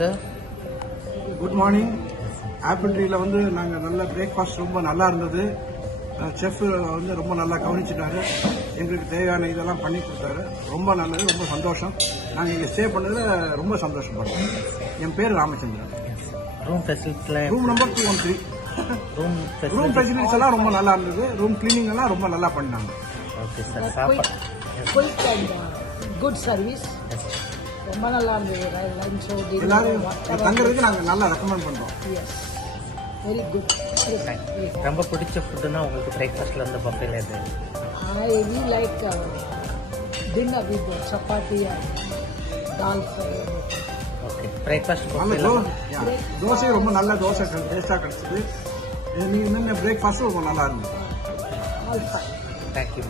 Sir good morning. Apple ட்ரீல வந்து நாங்கள் நல்ல பிரேக்ஃபாஸ்ட் ரொம்ப நல்லா இருந்தது. செஃப் வந்து ரொம்ப நல்லா கவனிச்சுட்டாரு. எங்களுக்கு தேவையான இதெல்லாம் பண்ணி கொடுத்தாரு. ரொம்ப நல்லது, ரொம்ப சந்தோஷம். நாங்கள் இங்கே ஸ்டே பண்ணதில் ரொம்ப சந்தோஷப்படுறோம். என் பேர் ராமச்சந்திரன். ரூம் ஃபெசிலிட்டில ரூம் நம்பர் 213. ரூம் ஃபெசிலிட்டிஸ் எல்லாம் ரொம்ப நல்லா இருந்தது. ரூம் கிளீனிங் எல்லாம் ரொம்ப நல்லா பண்ணாங்க. Okay sir. சாப்பாடு குயிக் அண்ட் குட் சர்வீஸ். ரொம்ப நல்லா இருந்தது. எல்லாரும் தங்குறதுக்கு நாங்கள் நல்லா ரெக்கமெண்ட் பண்ணுறோம். Very good. ரொம்ப பிடிச்ச ஃபுட்டுன்னா உங்களுக்கு பிரேக்ஃபாஸ்ட்ல இருந்து பஃபேல எது? We like dinner with chapati and dal fry. Okay. Breakfast dosa ரொம்ப நல்ல தோசை டேஸ்டாக கிடைச்சது. நீங்கள் பிரேக்ஃபாஸ்ட்டும் ரொம்ப நல்லா இருந்தது. All fine. தேங்க்யூ.